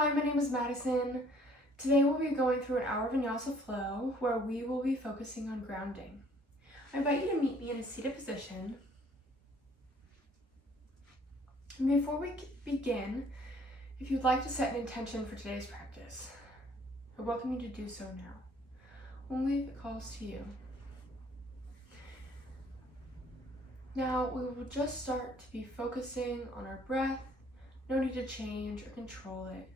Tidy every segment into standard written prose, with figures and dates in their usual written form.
Hi, my name is Madison. Today we'll be going through an hour vinyasa flow where we will be focusing on grounding. I invite you to meet me in a seated position. And before we begin, if you'd like to set an intention for today's practice, I welcome you to do so now, only if it calls to you. Now we will just start to be focusing on our breath. No need to change or control it.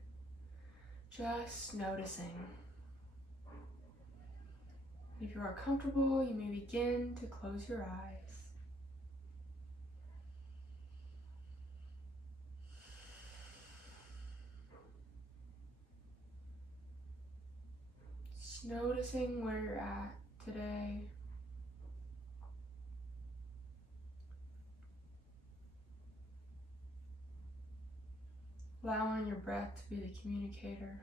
Just noticing. If you are comfortable, you may begin to close your eyes. Just noticing where you're at today. Allowing your breath to be the communicator.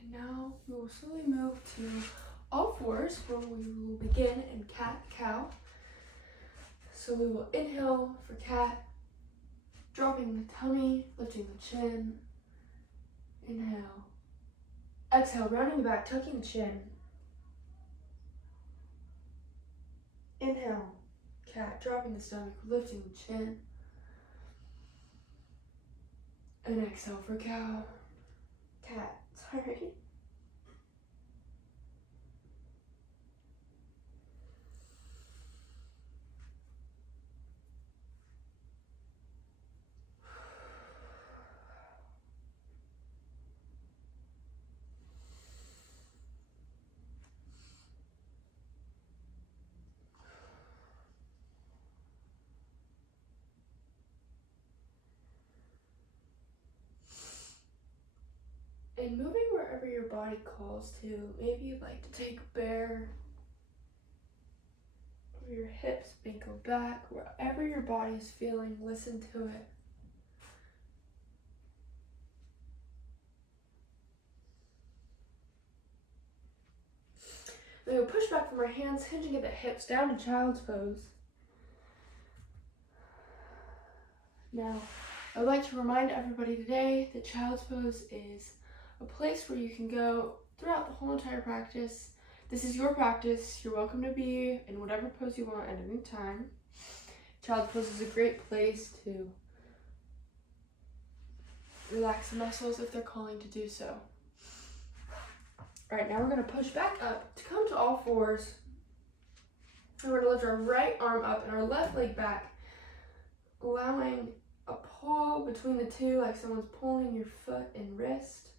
And now we will slowly move to all fours where we will begin in cat-cow. So we will inhale for cat, dropping the tummy, lifting the chin. Inhale. Exhale, rounding the back, tucking the chin. Inhale, cat, dropping the stomach, lifting the chin. And exhale for cow. Cat, sorry. And moving wherever your body calls to, maybe you'd like to take bear over your hips, maybe go back, wherever your body is feeling, listen to it. Then we'll push back from our hands, hinging at the hips, down to child's pose. Now, I would like to remind everybody today that child's pose is a place where you can go throughout the whole entire practice. This is your practice. You're welcome to be in whatever pose you want at any time. Child's pose is a great place to relax the muscles if they're calling to do so. All right, now we're gonna push back up to come to all fours. And we're gonna lift our right arm up and our left leg back, allowing a pull between the two, like someone's pulling your foot and wrist.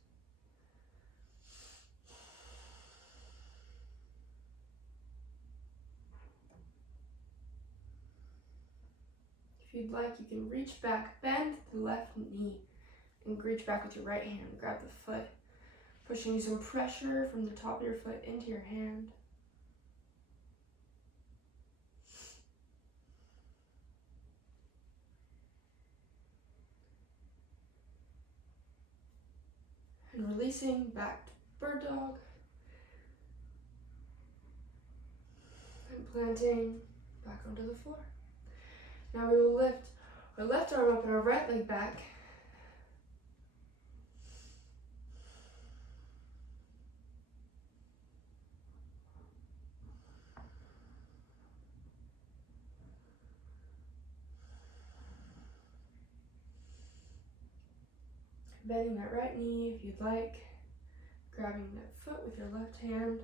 If you'd like, you can reach back, bend the left knee, and reach back with your right hand. Grab the foot, pushing some pressure from the top of your foot into your hand. And releasing back to bird dog. And planting back onto the floor. Now we will lift our left arm up and our right leg back. Bending that right knee if you'd like. Grabbing that foot with your left hand.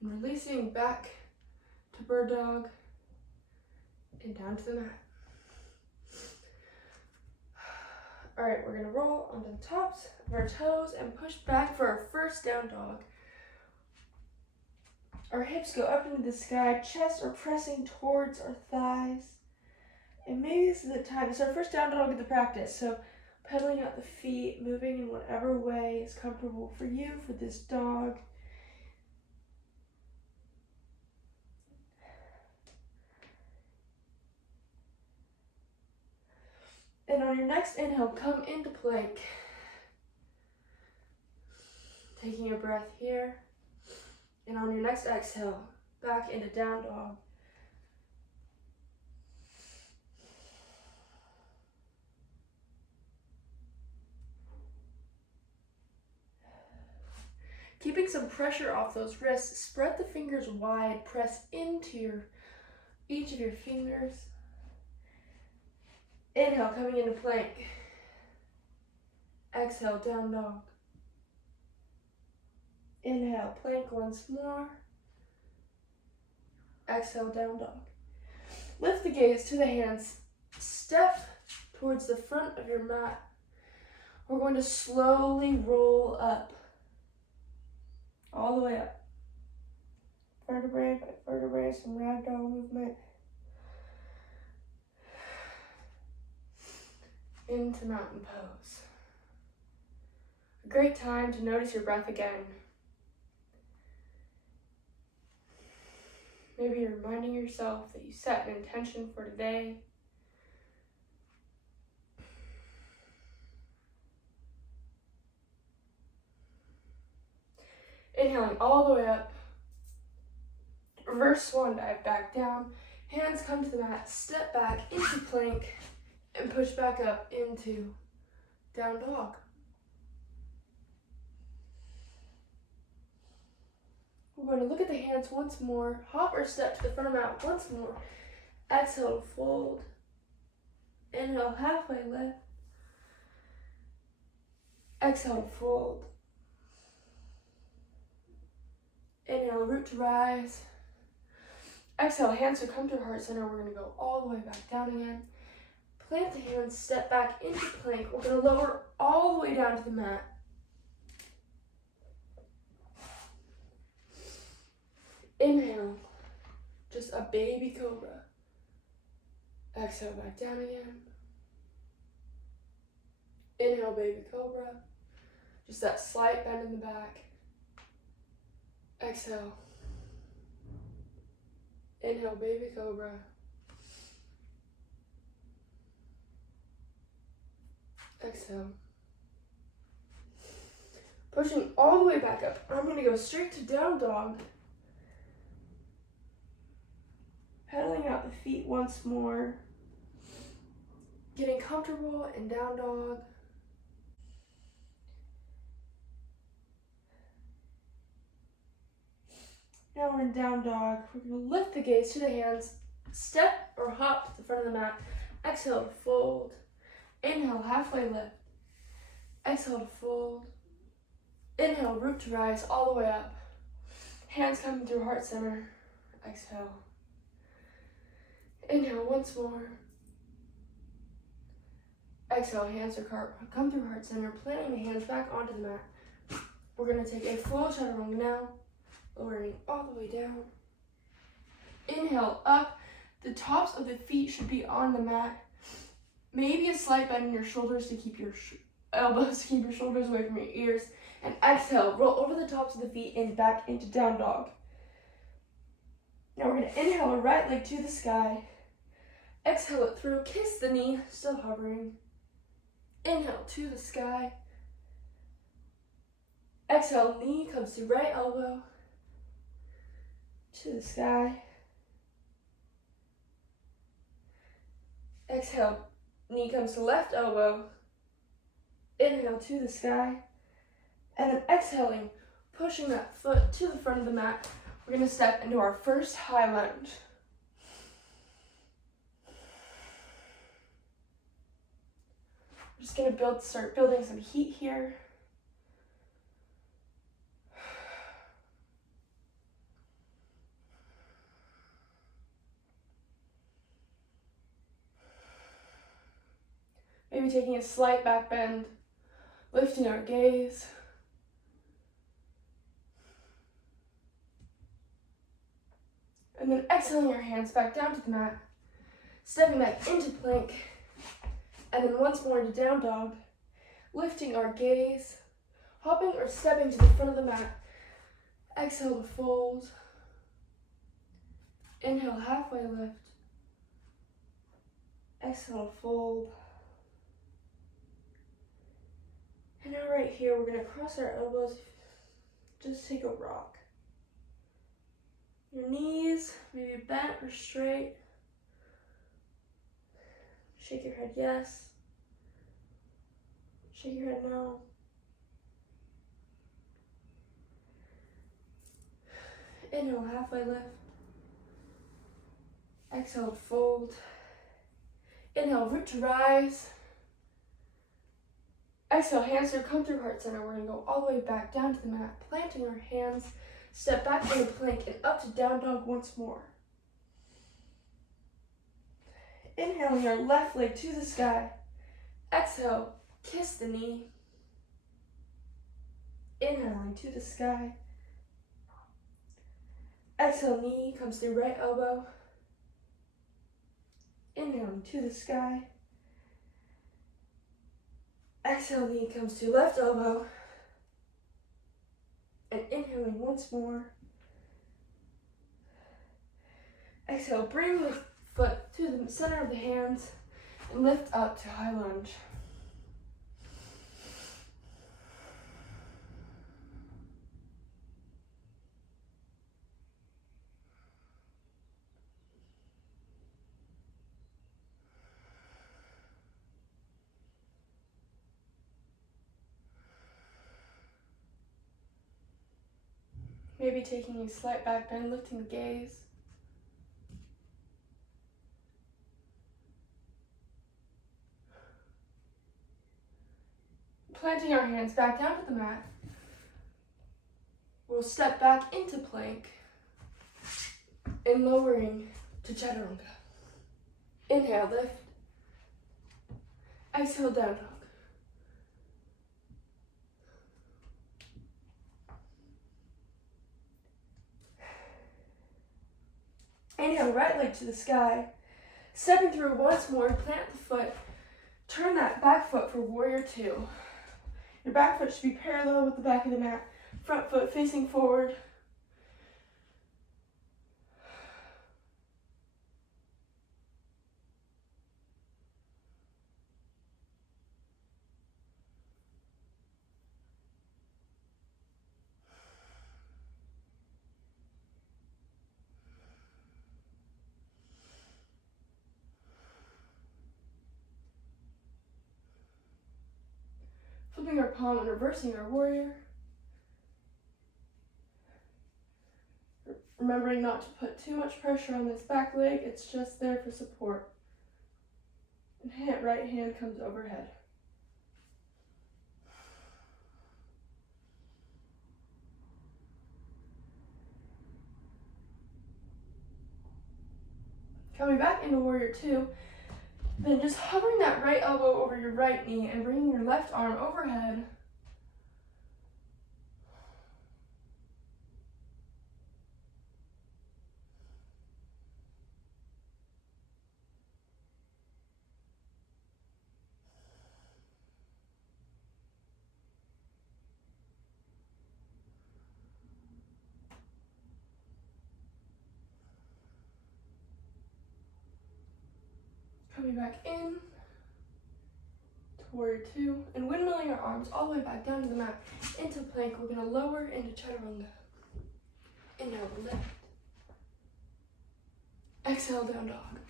And releasing back to bird dog and down to the mat. All right, we're gonna roll onto the tops of our toes and push back for our first down dog. Our hips go up into the sky, chest are pressing towards our thighs. And maybe this is the time. It's our first down dog of the practice, so pedaling out the feet, moving in whatever way is comfortable for you, for this dog. And on your next inhale, come into plank. Taking a breath here. And on your next exhale, back into down dog. Keeping some pressure off those wrists, spread the fingers wide, press into each of your fingers. Inhale, coming into plank. Exhale, down dog. Inhale, plank once more. Exhale, down dog. Lift the gaze to the hands. Step towards the front of your mat. We're going to slowly roll up. All the way up. Vertebrae by vertebrae, some ragdoll movement. Into mountain pose. A great time to notice your breath again. Maybe you're reminding yourself that you set an intention for today. Inhaling all the way up. Reverse swan dive back down. Hands come to the mat. Step back into plank and push back up into down dog. We're going to look at the hands once more. Hop or step to the front of the mat once more. Exhale, fold. Inhale, halfway lift. Exhale, fold. Inhale, root to rise. Exhale, hands to come to heart center. We're going to go all the way back down again. Plant the hands, step back into plank. We're going to lower all the way down to the mat. Inhale, just a baby cobra. Exhale, back down again. Inhale, baby cobra. Just that slight bend in the back. Exhale. Inhale, baby cobra. Exhale. Pushing all the way back up. I'm going to go straight to down dog. Pedaling out the feet once more. Getting comfortable in down dog. Now we're in down dog. We're going to lift the gaze to the hands. Step or hop to the front of the mat. Exhale to fold. Inhale, halfway lift. Exhale to fold. Inhale, root to rise all the way up. Hands coming through heart center. Exhale. Inhale once more. Exhale, hands to come through heart center, planting the hands back onto the mat. We're going to take a full chaturanga now, lowering all the way down. Inhale, up. The tops of the feet should be on the mat. Maybe a slight bend in your shoulders to keep your elbows, to keep your shoulders away from your ears. And exhale, roll over the tops of the feet and back into down dog. Now we're going to inhale our right leg to the sky. Exhale it through, kiss the knee, still hovering. Inhale to the sky. Exhale, knee comes to right elbow. To the sky. Exhale, knee comes to left elbow. Inhale to the sky. And then exhaling, pushing that foot to the front of the mat. We're going to step into our first high lunge. We're just going to start building some heat here. Maybe taking a slight back bend, lifting our gaze. And then exhaling your hands back down to the mat, stepping back into plank, and then once more into down dog, lifting our gaze, hopping or stepping to the front of the mat. Exhale to fold. Inhale, halfway lift. Exhale to fold. And now right here, we're going to cross our elbows. Just take a rock. Your knees maybe bent or straight. Shake your head yes. Shake your head no. Inhale, halfway lift. Exhale to fold. Inhale, root to rise. Exhale, hands to come through heart center. We're going to go all the way back down to the mat, planting our hands. Step back into plank and up to down dog once more. Inhaling your left leg to the sky. Exhale, kiss the knee. Inhaling to the sky. Exhale, knee comes through right elbow. Inhaling to the sky. Exhale, knee comes to left elbow. And inhaling once more. Exhale, bring the foot to the center of the hands and lift up to high lunge. Maybe taking a slight back bend, lifting the gaze. Planting our hands back down to the mat. We'll step back into plank and lowering to chaturanga. Inhale, lift. Exhale, down dog. Inhale, right leg to the sky. Stepping through once more, plant the foot. Turn that back foot for warrior two. Your back foot should be parallel with the back of the mat. Front foot facing forward. Flipping our palm and reversing our warrior. Remembering not to put too much pressure on this back leg, it's just there for support. And right hand comes overhead. Coming back into warrior two, then just hovering that right elbow over your right knee and bringing your left arm overhead. Coming back in to warrior two and windmilling our arms all the way back down to the mat into plank. We're going to lower into chaturanga. Inhale, lift. Exhale, down dog.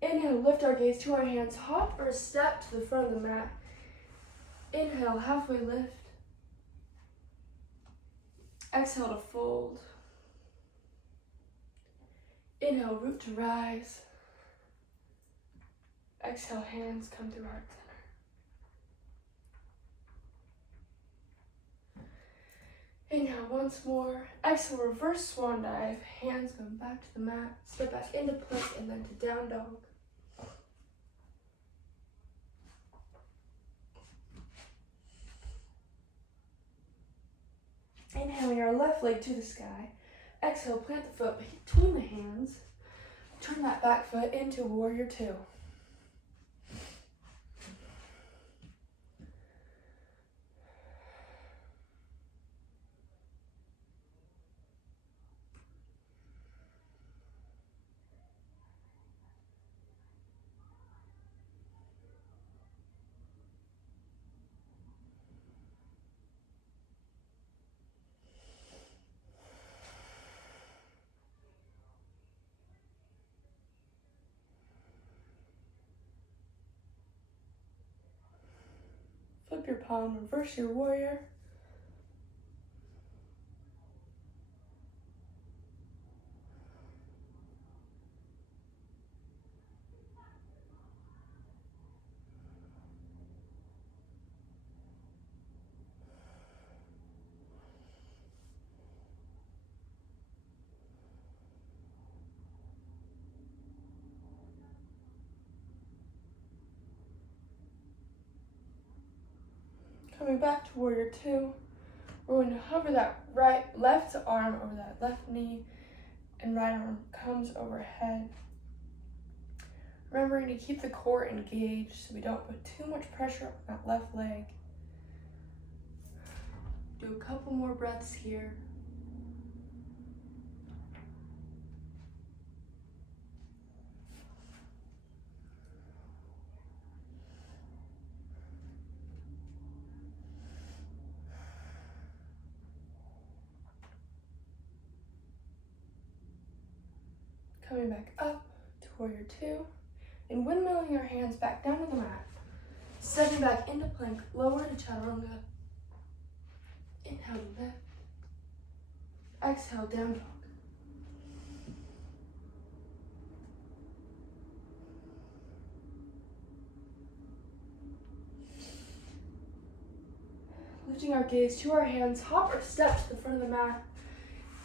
Inhale, lift our gaze to our hands. Hop or step to the front of the mat. Inhale, halfway lift. Exhale to fold. Inhale, root to rise. Exhale, hands come through heart center. Inhale once more. Exhale, reverse swan dive. Hands come back to the mat. Step back into plank and then to down dog. Inhaling our left leg to the sky. Exhale, plant the foot between the hands. Turn that back foot into warrior two. Flip your palm, reverse your warrior. Coming back to warrior two, we're going to hover that left arm over that left knee, and right arm comes overhead. Remembering to keep the core engaged so we don't put too much pressure on that left leg. Do a couple more breaths here. Coming back up to warrior two, and windmilling our hands back down to the mat. Stepping back into plank, lower to chaturanga. Inhale to lift. Exhale, down dog. Lifting our gaze to our hands, hop or step to the front of the mat.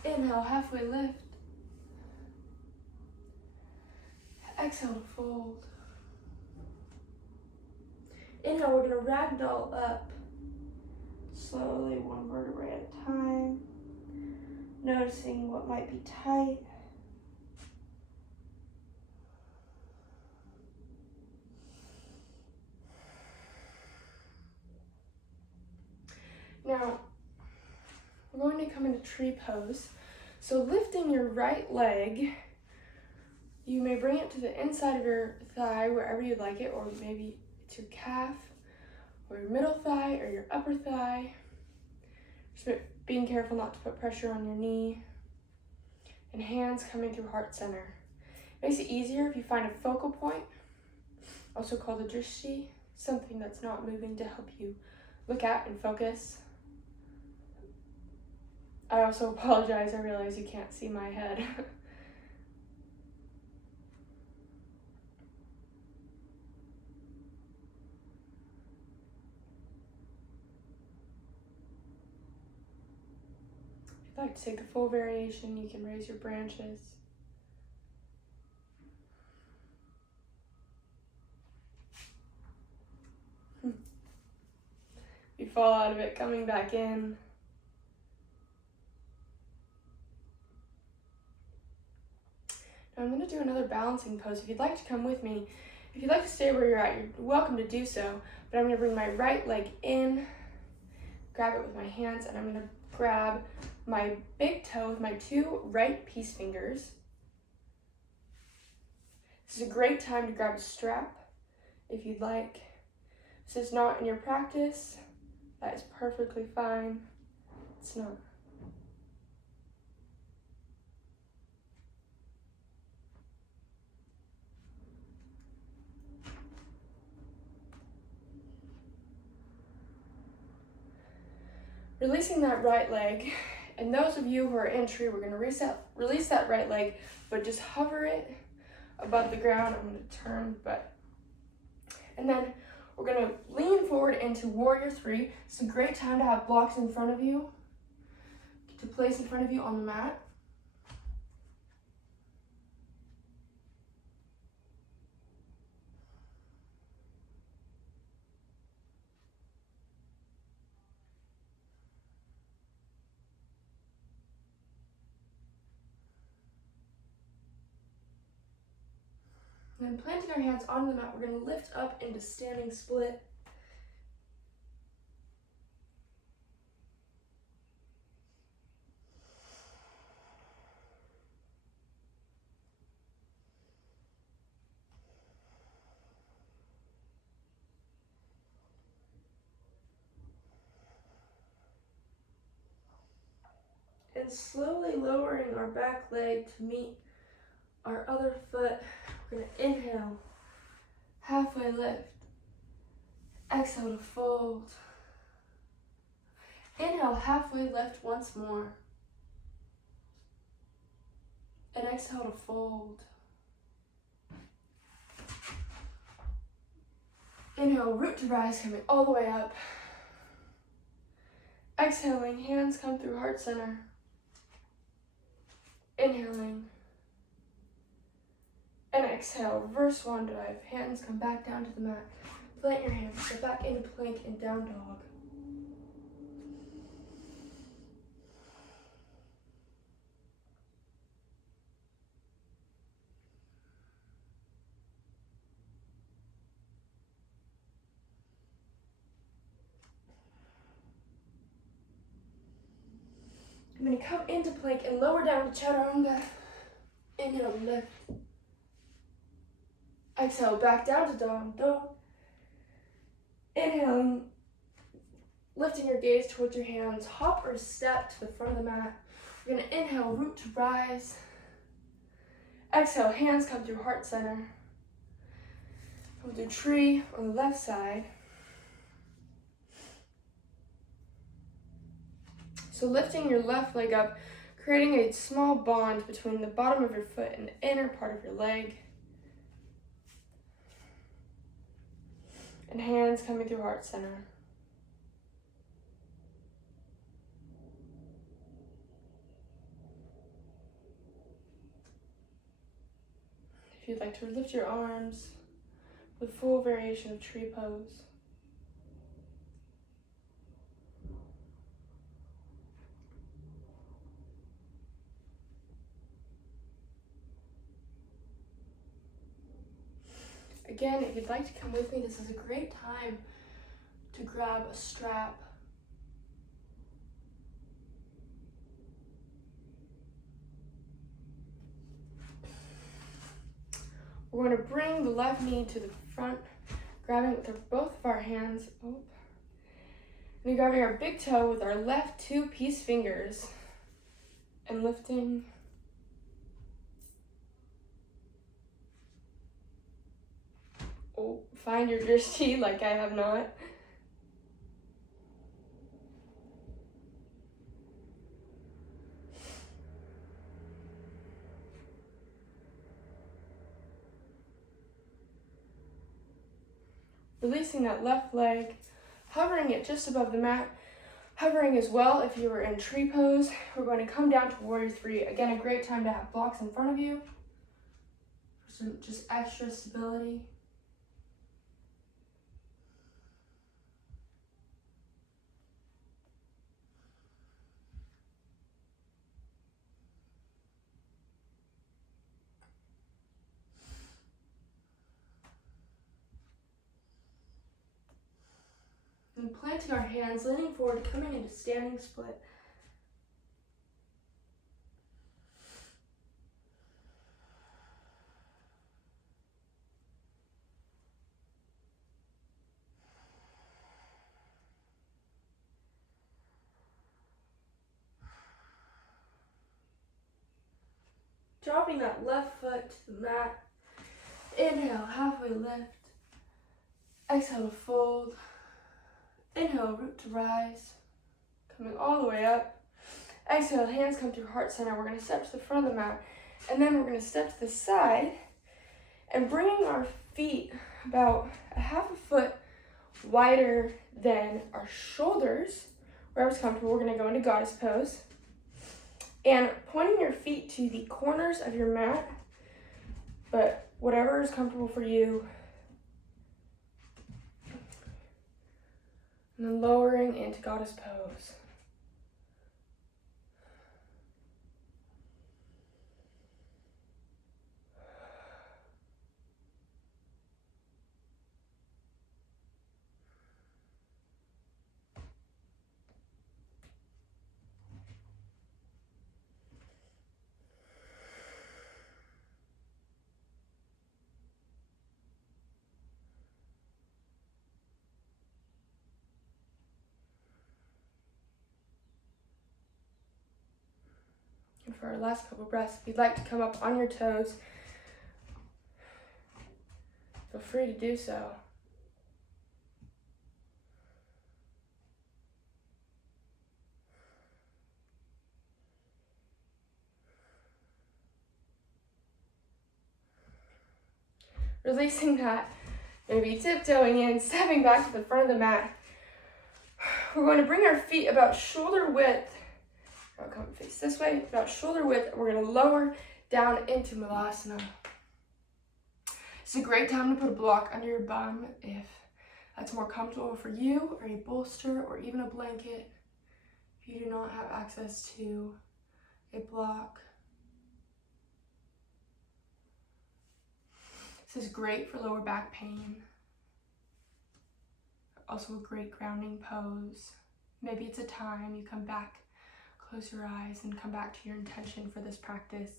Inhale, halfway lift. Exhale to fold. Inhale, we're going to ragdoll up. Slowly, one vertebrae at a time. Noticing what might be tight. Now, we're going to come into tree pose. So lifting your right leg, you may bring it to the inside of your thigh, wherever you'd like it, or maybe it's your calf, or your middle thigh, or your upper thigh. Just being careful not to put pressure on your knee. And hands coming through heart center. Makes it easier if you find a focal point, also called a drishti, something that's not moving to help you look at and focus. I also apologize, I realize you can't see my head. If you'd like to take the full variation, you can raise your branches. If you fall out of it, coming back in. Now I'm going to do another balancing pose. If you'd like to come with me, if you'd like to stay where you're at, you're welcome to do so. But I'm going to bring my right leg in, grab it with my hands, and I'm going to grab my big toe with my two right peace fingers. This is a great time to grab a strap if you'd like. If this is not in your practice, that is perfectly fine. It's not. Releasing that right leg, and those of you who are in tree, we're going to release that right leg, but just hover it above the ground. I'm going to turn, and then we're going to lean forward into warrior three. It's a great time to have blocks in front of you, to place in front of you on the mat. And then planting our hands onto the mat, we're going to lift up into standing split. And slowly lowering our back leg to meet our other foot. We're going to inhale, halfway lift. Exhale to fold. Inhale, halfway lift once more. And exhale to fold. Inhale, root to rise, coming all the way up. Exhaling, hands come through heart center. Inhaling. And exhale, reverse swan dive. Hands come back down to the mat. Plant your hands, step back into plank and down dog. I'm going to come into plank and lower down to chaturanga. Inhale, lift. Exhale, back down to down dog. Inhaling, lifting your gaze towards your hands. Hop or step to the front of the mat. We're going to inhale, root to rise. Exhale, hands come through heart center. We'll do tree on the left side. So lifting your left leg up, creating a small bond between the bottom of your foot and the inner part of your leg. And hands coming through heart center. If you'd like to lift your arms with full variation of tree pose. Again, if you'd like to come with me, this is a great time to grab a strap. We're going to bring the left knee to the front, grabbing it with both of our hands. And then grabbing our big toe with our left two-piece fingers and lifting. Find your drishti like I have not. Releasing that left leg, hovering it just above the mat. Hovering as well if you were in tree pose. We're going to come down to warrior three. Again, a great time to have blocks in front of you for some just extra stability. And planting our hands, leaning forward, coming into standing split. Dropping that left foot to the mat. Inhale, halfway lift. Exhale to fold. Inhale, root to rise. Coming all the way up. Exhale, hands come through heart center. We're going to step to the front of the mat. And then we're going to step to the side. And bringing our feet about a half a foot wider than our shoulders, wherever's comfortable, we're going to go into goddess pose. And pointing your feet to the corners of your mat, but whatever is comfortable for you. And then lowering into goddess pose. And for our last couple breaths, if you'd like to come up on your toes, feel free to do so. Releasing that, maybe tiptoeing in, stepping back to the front of the mat. We're going to bring our feet about shoulder width. I'll come face this way, about shoulder width. We're going to lower down into Malasana. It's a great time to put a block under your bum if that's more comfortable for you, or a bolster, or even a blanket. If you do not have access to a block. This is great for lower back pain. Also a great grounding pose. Maybe it's a time you come back, close your eyes, and come back to your intention for this practice.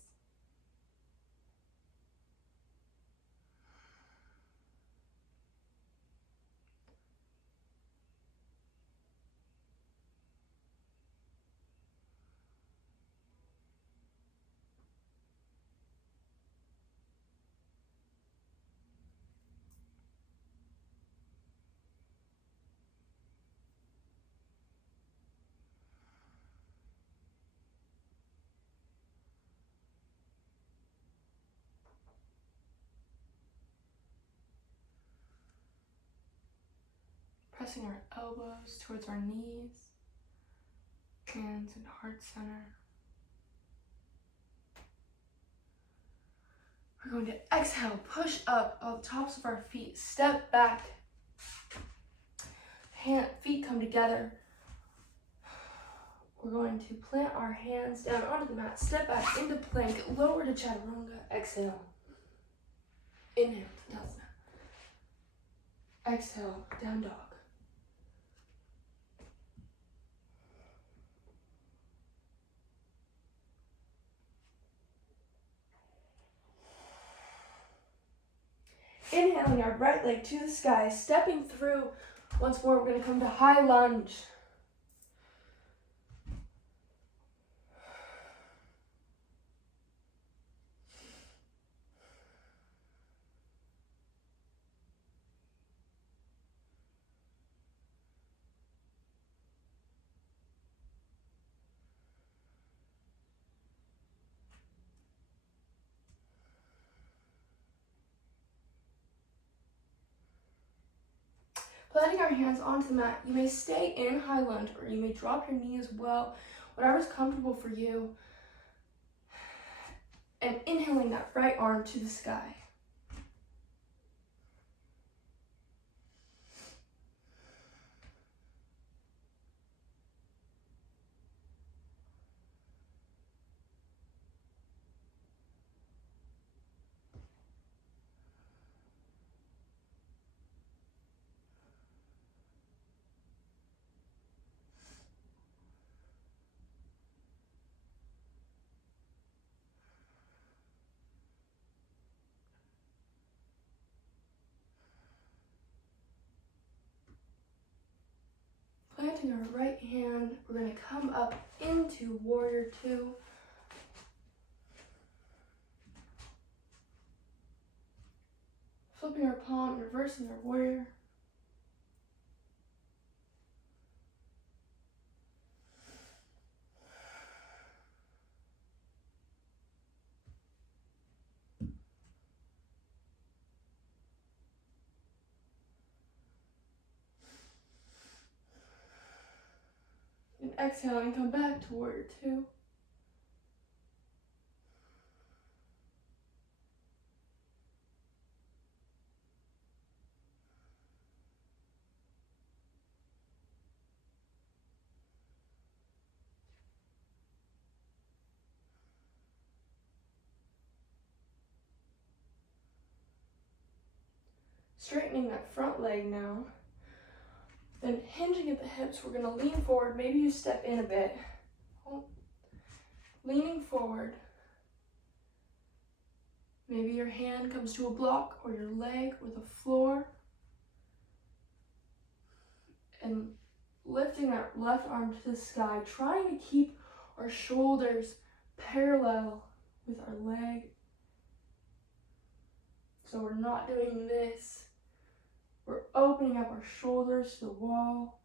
Pressing our elbows towards our knees, hands and heart center. We're going to exhale, push up on the tops of our feet, step back. Feet come together. We're going to plant our hands down onto the mat, step back into plank, lower to chaturanga, exhale. Inhale, Tadasana. Exhale, down dog. Inhaling our right leg to the sky, stepping through. Once more, we're going to come to high lunge. Planting our hands onto the mat, you may stay in high lunge or you may drop your knee as well, whatever's comfortable for you. And inhaling that right arm to the sky. Planting our right hand, we're going to come up into Warrior Two. Flipping our palm, reversing our warrior. And exhale and come back to Warrior Two. Straightening that front leg now. Then hinging at the hips, we're going to lean forward. Maybe you step in a bit. Leaning forward. Maybe your hand comes to a block or your leg or the floor. And lifting that left arm to the sky, trying to keep our shoulders parallel with our leg. So we're not doing this. We're opening up our shoulders to the wall.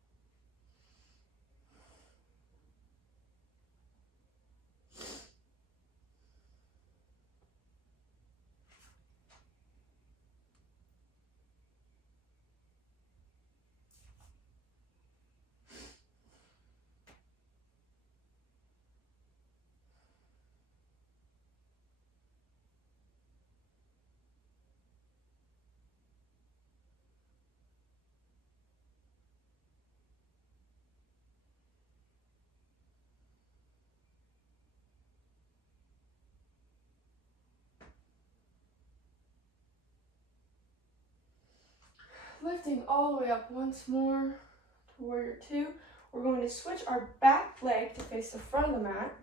Lifting all the way up once more to warrior two. We're going to switch our back leg to face the front of the mat.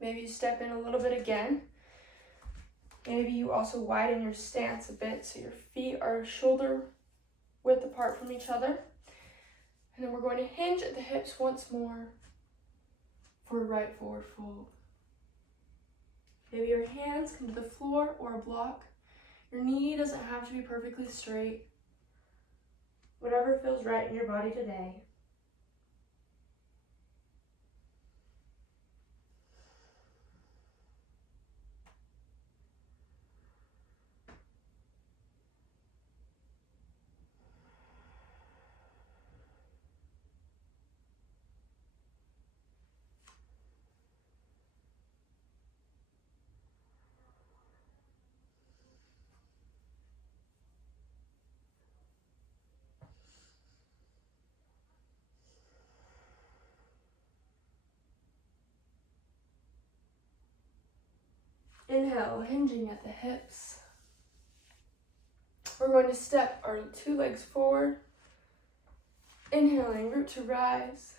Maybe you step in a little bit again. Maybe you also widen your stance a bit so your feet are shoulder width apart from each other. And then we're going to hinge at the hips once more for a right forward fold. Maybe your hands come to the floor or a block. Your knee doesn't have to be perfectly straight. Whatever feels right in your body today. Inhale, hinging at the hips. We're going to step our two legs forward. Inhaling, root to rise.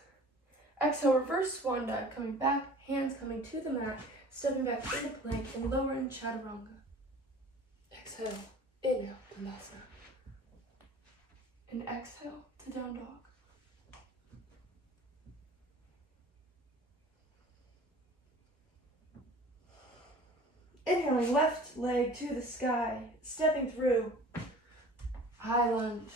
Exhale, reverse swan dive, coming back, hands coming to the mat, stepping back into plank and lowering chaturanga. Exhale, inhale, Dandasana. And exhale to down dog. Inhaling, left leg to the sky, stepping through, high lunge.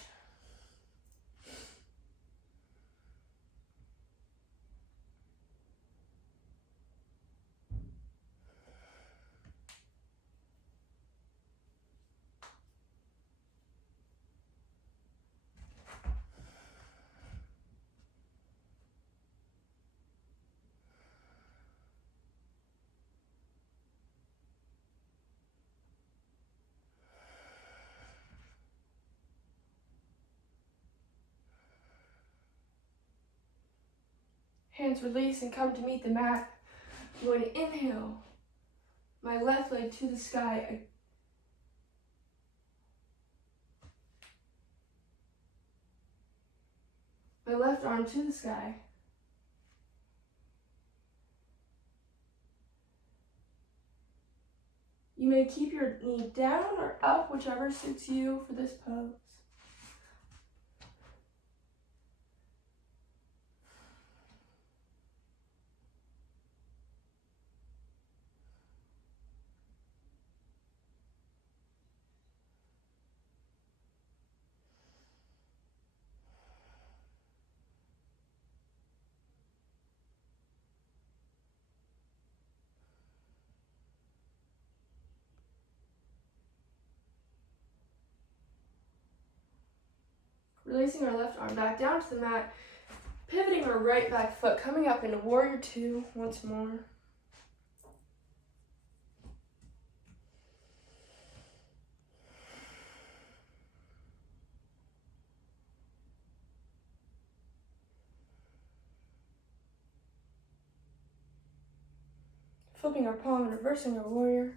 Hands release and come to meet the mat. I'm going to inhale, my left leg to the sky. My left arm to the sky. You may keep your knee down or up, whichever suits you for this pose. Releasing our left arm back down to the mat, pivoting our right back foot, coming up into warrior two once more. Flipping our palm and reversing our warrior.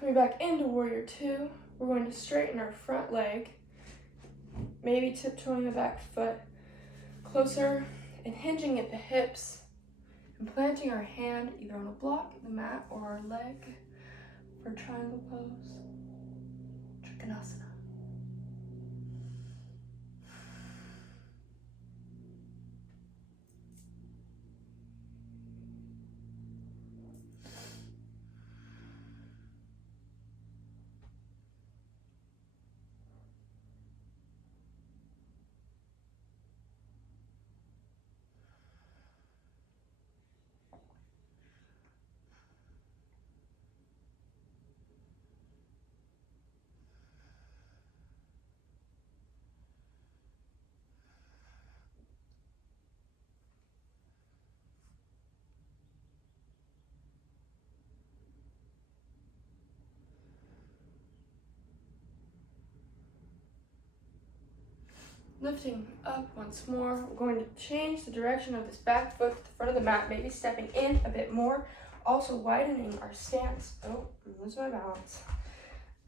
Coming back into warrior two, we're going to straighten our front leg, maybe tiptoeing the back foot closer and hinging at the hips and planting our hand either on a block, the mat, or our leg for triangle pose, Trikonasana. Lifting up once more, we're going to change the direction of this back foot to the front of the mat, maybe stepping in a bit more, also widening our stance. Oh, I lose my balance.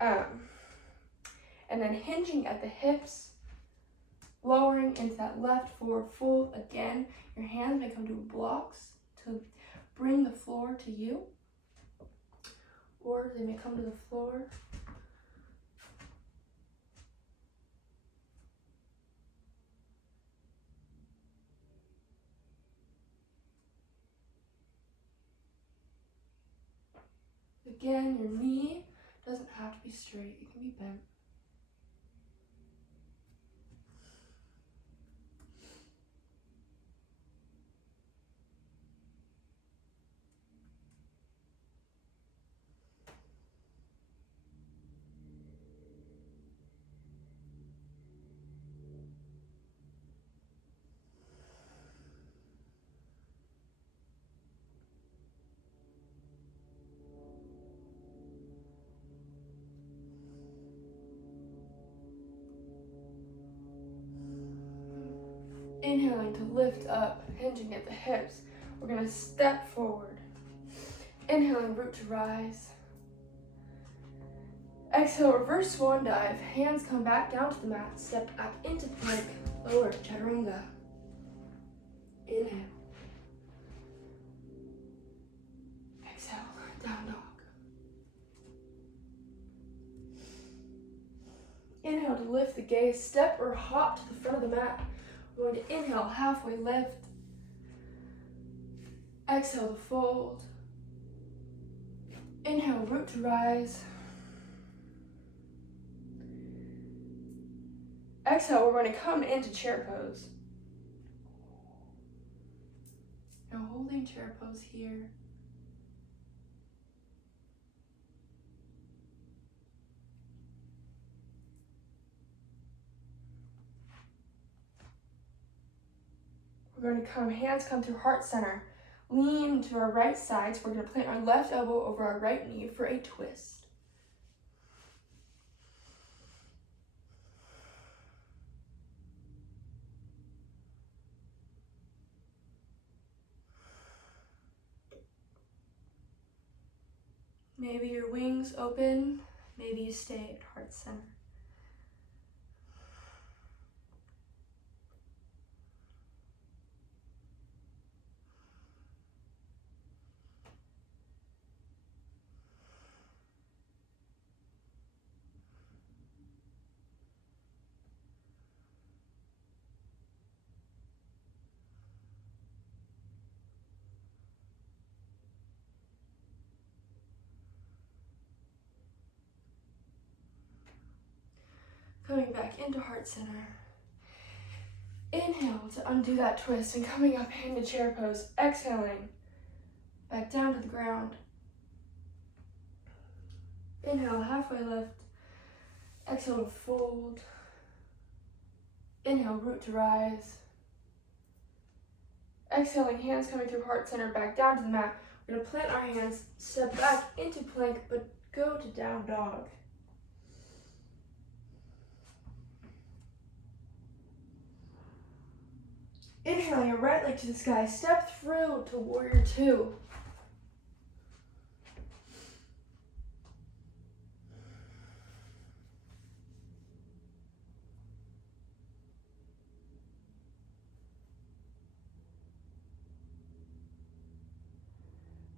And then hinging at the hips, lowering into that left forward fold again. Your hands may come to blocks to bring the floor to you, or they may come to the floor. Again, your knee doesn't have to be straight, it can be bent. Inhaling to lift up, hinging at the hips. We're going to step forward. Inhaling, root to rise. Exhale, reverse swan dive. Hands come back down to the mat. Step back into plank. Lower, chaturanga. Inhale. Exhale, down dog. Inhale to lift the gaze. Step or hop to the front of the mat. We're going to inhale, halfway lift. Exhale to fold. Inhale, root to rise. Exhale, we're going to come into chair pose. Now holding chair pose here. We're going to hands come through heart center. Lean to our right side, so we're going to plant our left elbow over our right knee for a twist. Maybe your wings open, maybe you stay at heart center. Coming back into heart center. Inhale to undo that twist and coming up into chair pose. Exhaling, back down to the ground. Inhale, halfway lift. Exhale to fold. Inhale, root to rise. Exhaling, hands coming through heart center, back down to the mat. We're going to plant our hands, step back into plank, but go to down dog. Inhaling your right leg to the sky, step through to warrior two.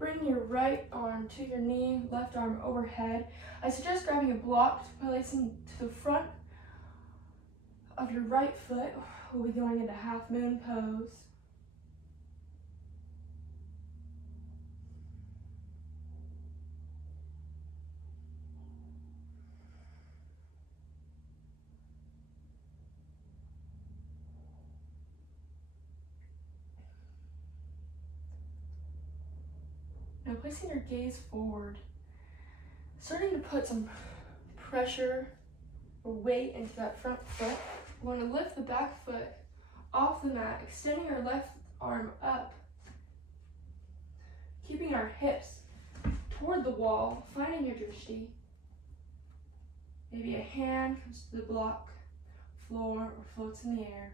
bring your right arm to your knee, left arm overhead. I suggest grabbing a block, placing to the front of your right foot. We'll be going into half moon pose. Now placing your gaze forward, starting to put some pressure or weight into that front foot. We're going to lift the back foot off the mat, extending our left arm up, keeping our hips toward the wall, finding your drishti. Maybe a hand comes to the block, floor, or floats in the air.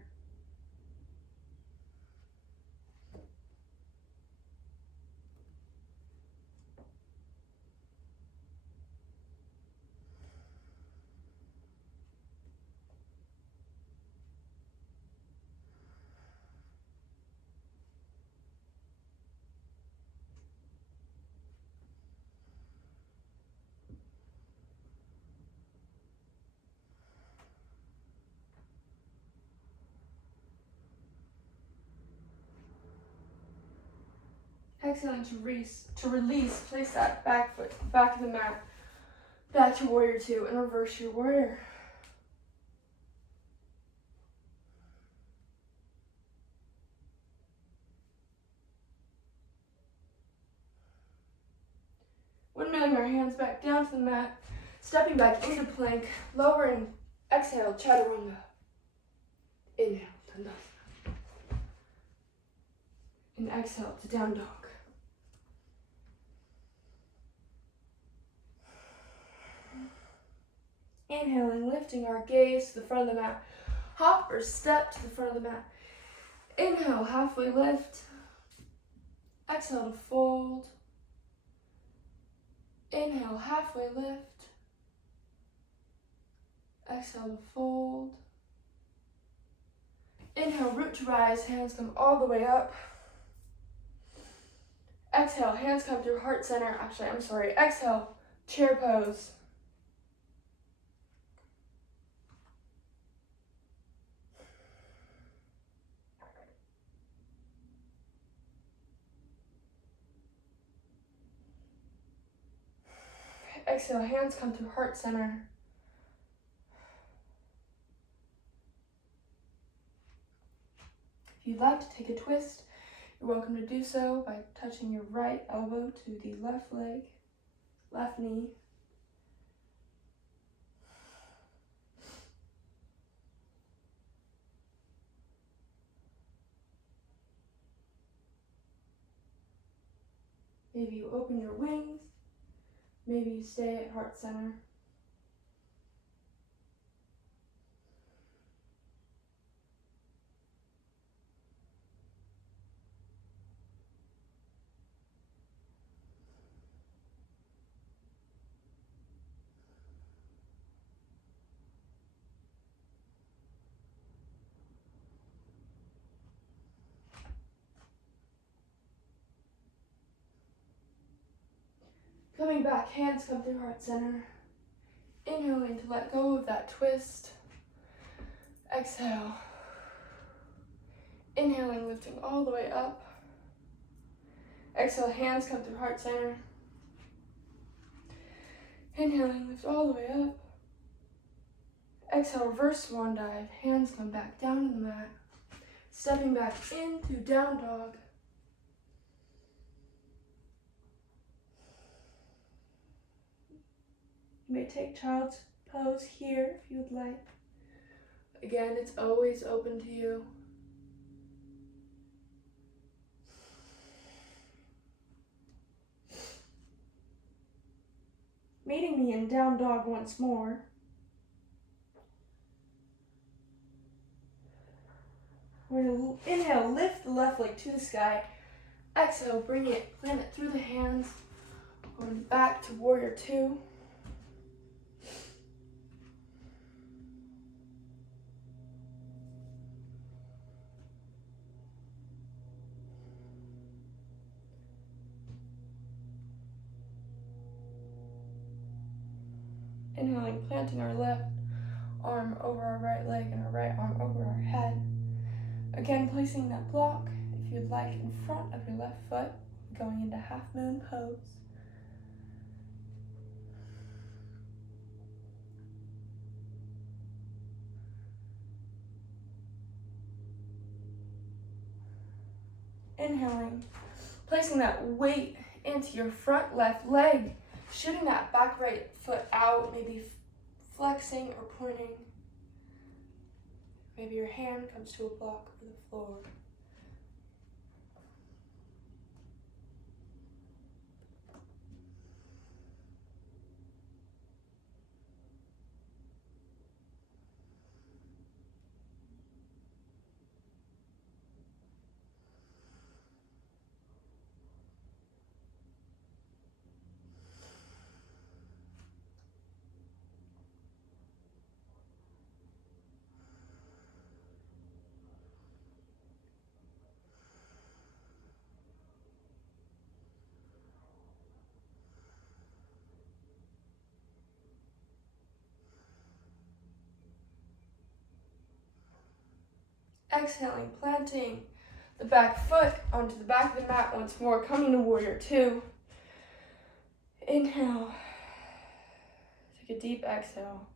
Exhaling to release, place that back foot back of the mat, back to warrior two, and reverse your warrior. Windmilling our hands back down to the mat, stepping back into plank, lowering, exhale, chaturanga. Inhale, Tandasana. And exhale to down dog. Inhaling, lifting our gaze to the front of the mat. Hop or step to the front of the mat. Inhale, halfway lift. Exhale to fold. Inhale, halfway lift. Exhale to fold. Inhale, root to rise, hands come all the way up. Exhale, hands come through heart center. Exhale, chair pose. Exhale, hands come through heart center. If you'd like to take a twist, you're welcome to do so by touching your right elbow to the left leg, left knee. Maybe you open your wings. Maybe you stay at heart center. Coming back, hands come through heart center. Inhaling to let go of that twist. Exhale. Inhaling, lifting all the way up. Exhale, hands come through heart center. Inhaling, lift all the way up. Exhale, reverse swan dive. Hands come back down to the mat. Stepping back into down dog. You may take child's pose here if you would like. Again, it's always open to you. Meeting me in down dog once more. We're going to inhale, lift the left leg to the sky. Exhale, bring it, plant it through the hands. Going back to warrior two. Inhaling, planting our left arm over our right leg and our right arm over our head. Again, placing that block, if you'd like, in front of your left foot, going into half moon pose. Inhaling, placing that weight into your front left leg, shooting that back right foot out, maybe flexing or pointing. Maybe your hand comes to a block or the floor. Exhaling, planting the back foot onto the back of the mat once more, coming to warrior two. Inhale, take a deep exhale,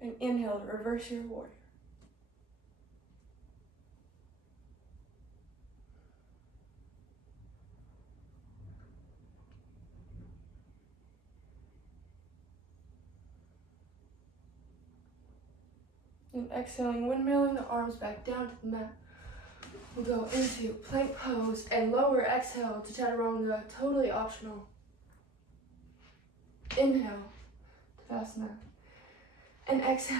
and inhale to reverse your warrior. And exhaling, windmilling the arms back down to the mat. We'll go into plank pose and lower exhale to chaturanga, totally optional. Inhale, Tadasana. And exhale,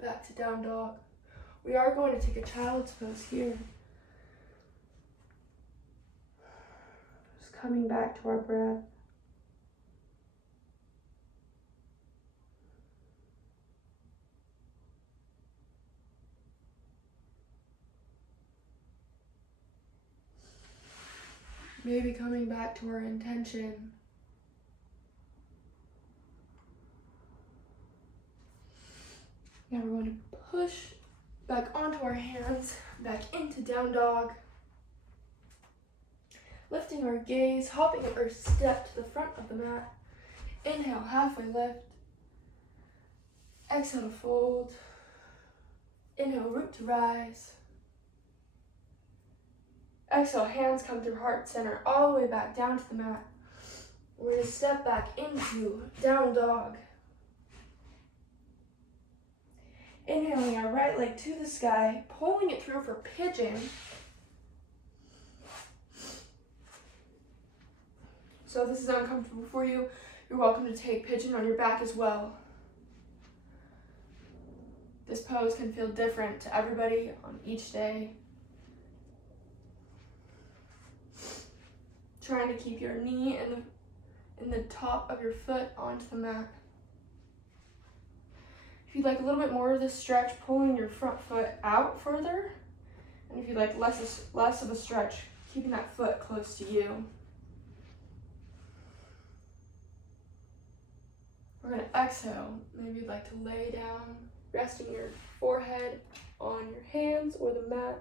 back to down dog. We are going to take a child's pose here. Just coming back to our breath. Maybe coming back to our intention. Now we're going to push back onto our hands, back into down dog. Lifting our gaze, hopping or step to the front of the mat. Inhale, halfway lift. Exhale to fold. Inhale, root to rise. Exhale, hands come through heart center all the way back down to the mat. We're going to step back into down dog. Inhaling our right leg to the sky, pulling it through for pigeon. So if this is uncomfortable for you, you're welcome to take pigeon on your back as well. This pose can feel different to everybody on each day. Trying to keep your knee in the top of your foot onto the mat. If you'd like a little bit more of this stretch, pulling your front foot out further. And if you'd like less of a stretch, keeping that foot close to you. We're going to exhale. Maybe you'd like to lay down, resting your forehead on your hands or the mat.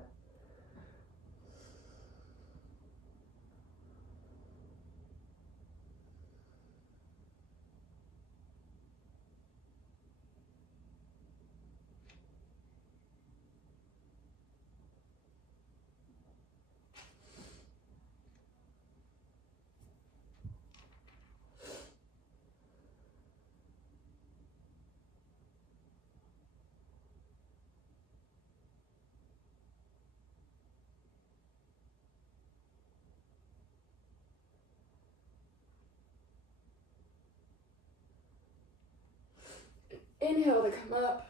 Inhale to come up.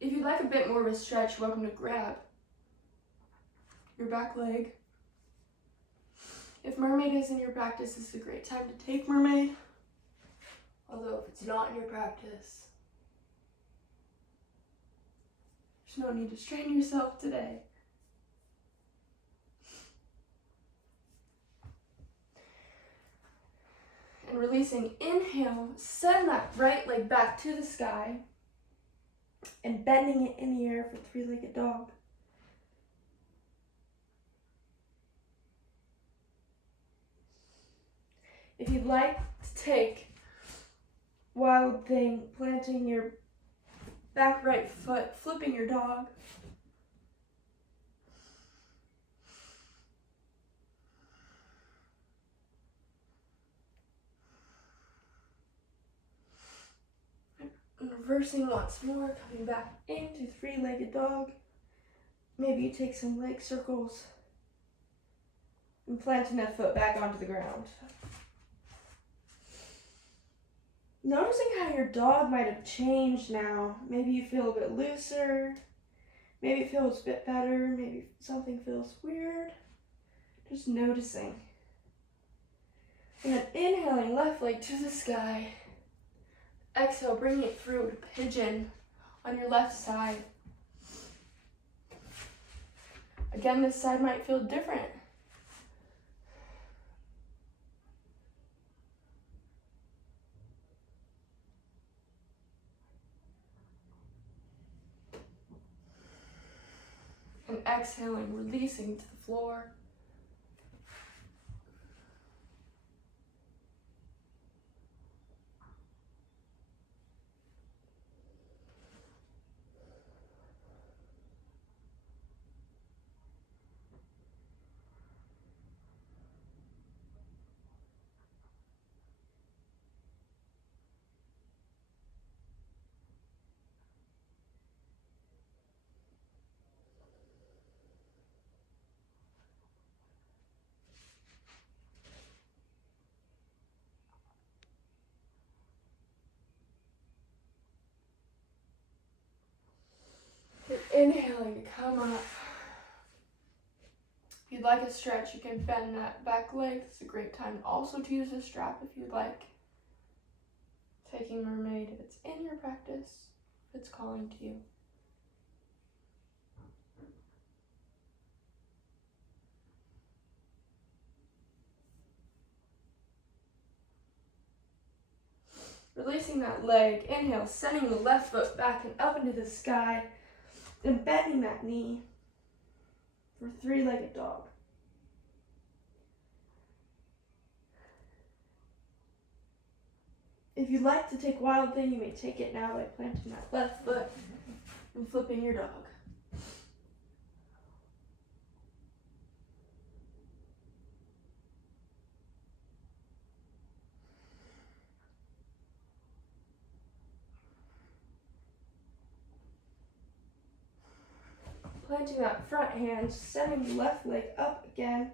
If you'd like a bit more of a stretch, you're welcome to grab your back leg. If mermaid is in your practice, this is a great time to take mermaid. Although if it's not in your practice, there's no need to strain yourself today. and releasing. Inhale, send that right leg back to the sky and bending it in the air for three-legged dog. If you'd like to take Wild Thing, planting your back right foot, flipping your dog. And reversing once more, coming back into three-legged dog. Maybe you take some leg circles and planting that foot back onto the ground. Noticing how your dog might have changed now. Maybe you feel a bit looser. Maybe it feels a bit better. Maybe something feels weird. Just noticing. And then inhaling, left leg to the sky. Exhale, bringing it through to pigeon on your left side. Again, this side might feel different. And exhaling, releasing to the floor. Inhaling to come up. If you'd like a stretch, you can bend that back leg. It's a great time also to use a strap if you'd like. Taking Mermaid if it's in your practice, if it's calling to you. Releasing that leg. Inhale, sending the left foot back and up into the sky. And bending that knee for three-legged dog. If you'd like to take Wild Thing, you may take it now by planting that left foot and flipping your dog. Planting that front hand, sending the left leg up again.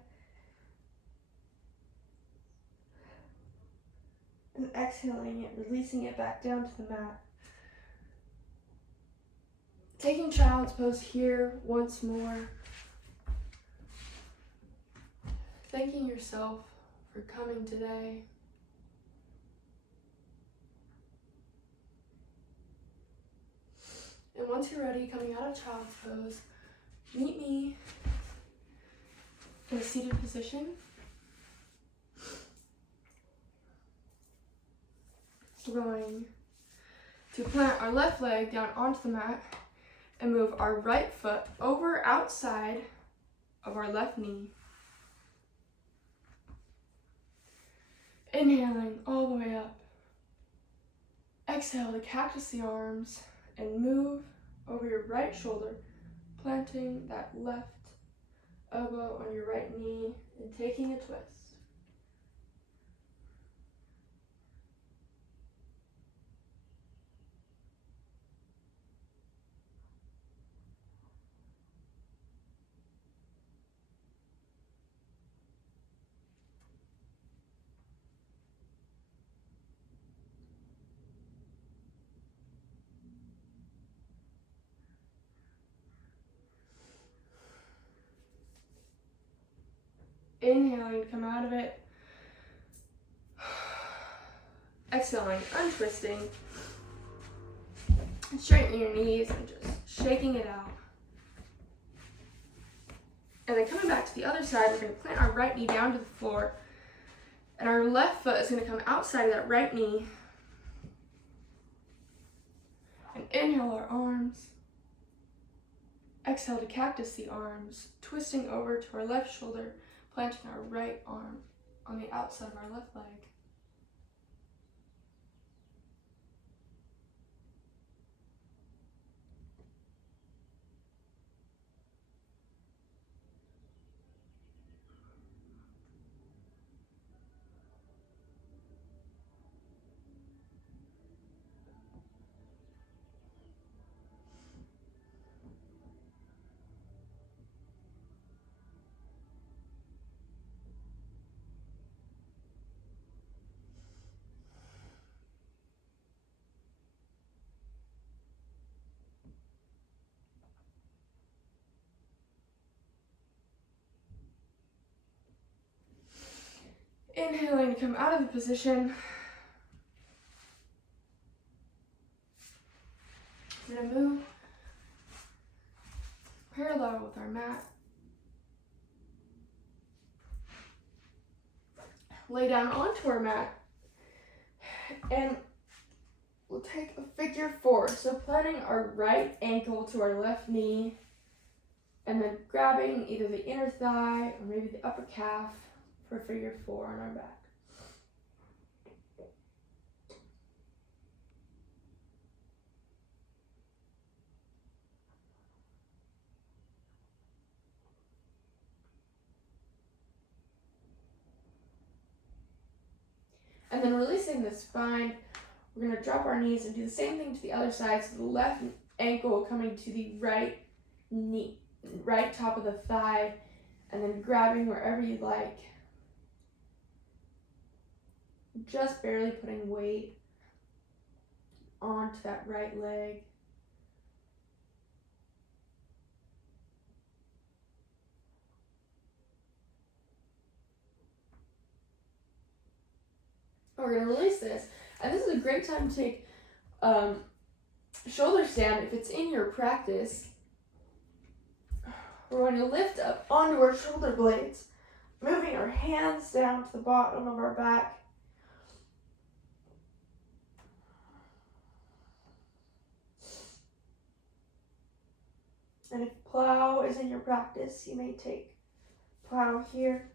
And exhaling it, releasing it back down to the mat. Taking Child's Pose here once more. Thanking yourself for coming today. And once you're ready, coming out of Child's Pose, meet me in a seated position. We're going to plant our left leg down onto the mat and move our right foot over outside of our left knee. Inhaling all the way up. Exhale to cactus the arms and move over your right shoulder, planting that left elbow on your right knee and taking a twist. Inhaling to come out of it. Exhaling, untwisting. Straightening your knees and just shaking it out. And then coming back to the other side, we're going to plant our right knee down to the floor. And our left foot is going to come outside of that right knee. And inhale our arms. Exhale to cactus the arms, twisting over to our left shoulder, planting our right arm on the outside of our left leg. Inhaling to come out of the position. We're going to move parallel with our mat. Lay down onto our mat. And we'll take a figure four. So planting our right ankle to our left knee. And then grabbing either the inner thigh or maybe the upper calf for figure four on our back. And then releasing the spine, we're going to drop our knees and do the same thing to the other side. So the left ankle coming to the right knee, right top of the thigh, and then grabbing wherever you'd like. Just barely putting weight onto that right leg. We're going to release this. And this is a great time to take shoulder stand if it's in your practice. We're going to lift up onto our shoulder blades, moving our hands down to the bottom of our back. And if plow is in your practice, you may take plow here.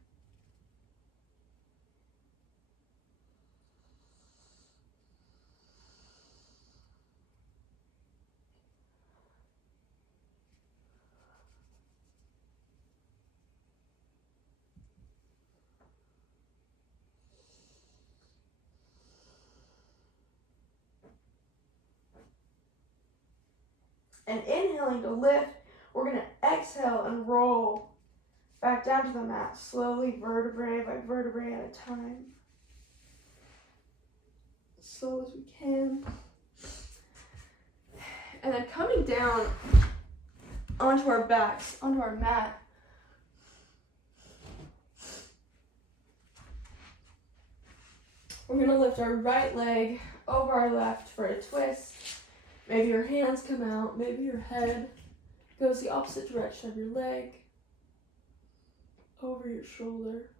And inhaling to lift, we're going to exhale and roll back down to the mat, slowly vertebrae by vertebrae at a time. As slow as we can. And then coming down onto our backs, onto our mat. We're going to lift our right leg over our left for a twist. Maybe your hands come out, maybe your head goes the opposite direction of your leg, over your shoulder.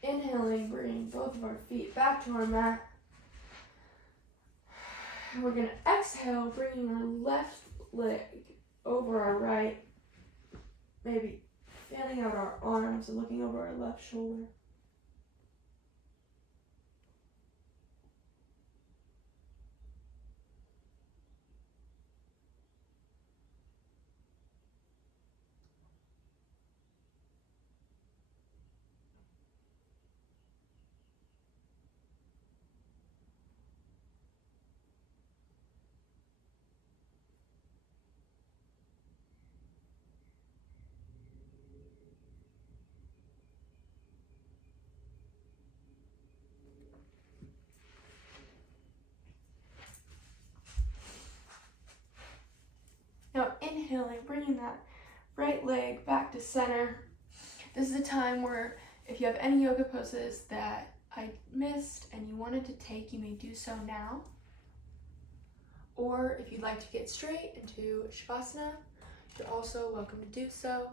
Inhaling, bringing both of our feet back to our mat. We're going to exhale, bringing our left leg over our right. Maybe fanning out our arms and looking over our left shoulder. leg back to center. This is a time where if you have any yoga poses that I missed and you wanted to take, you may do so now. Or if you'd like to get straight into Shavasana, you're also welcome to do so.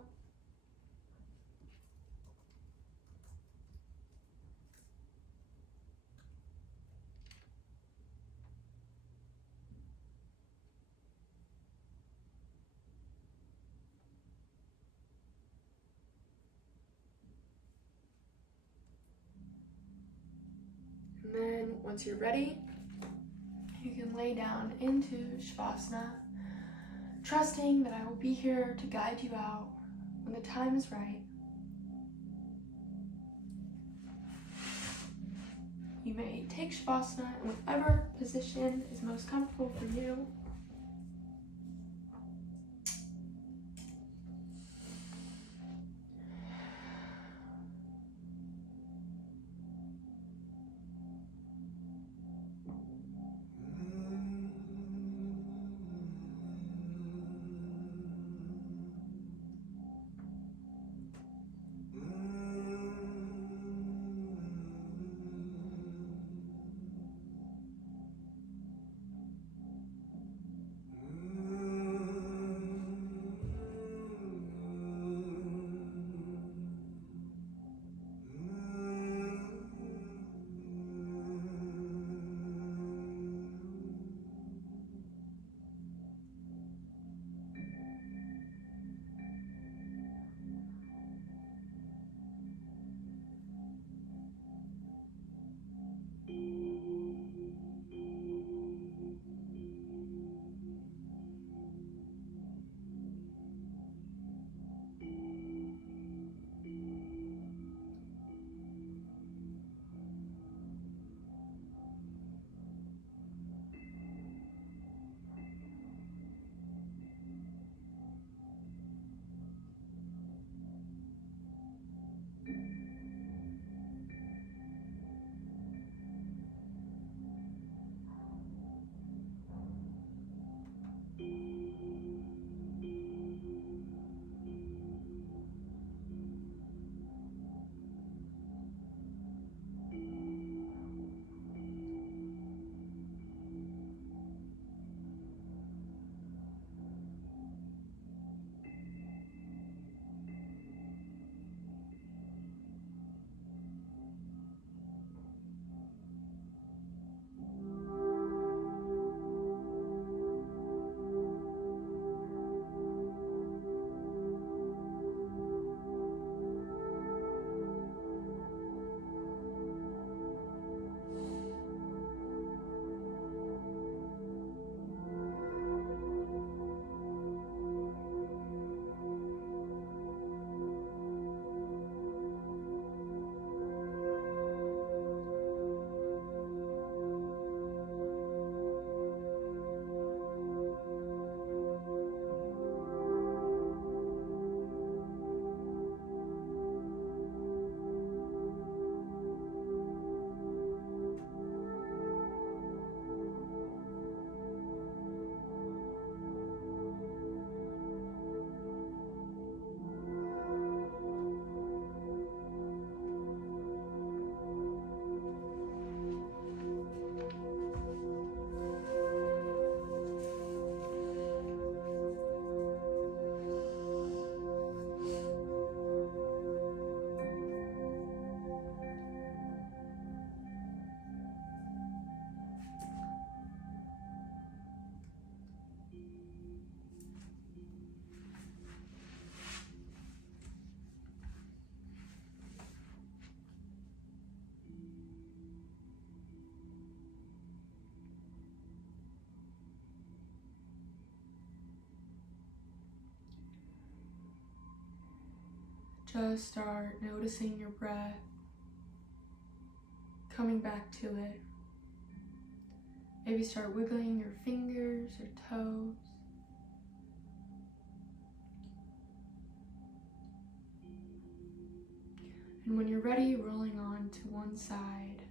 And then once you're ready, you can lay down into Shavasana, trusting that I will be here to guide you out when the time is right. You may take Shavasana in whatever position is most comfortable for you. Just start noticing your breath, coming back to it. Maybe start wiggling your fingers or toes. And when you're ready, rolling on to one side.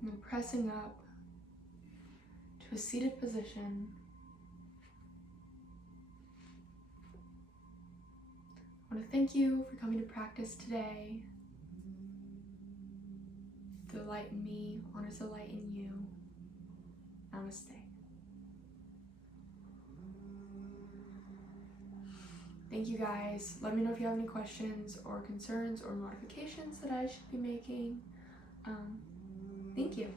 And then pressing up to a seated position. I want to thank you for coming to practice today. The light in me honors the light in you. Namaste. Thank you guys. Let me know if you have any questions or concerns or modifications that I should be making. Thank you.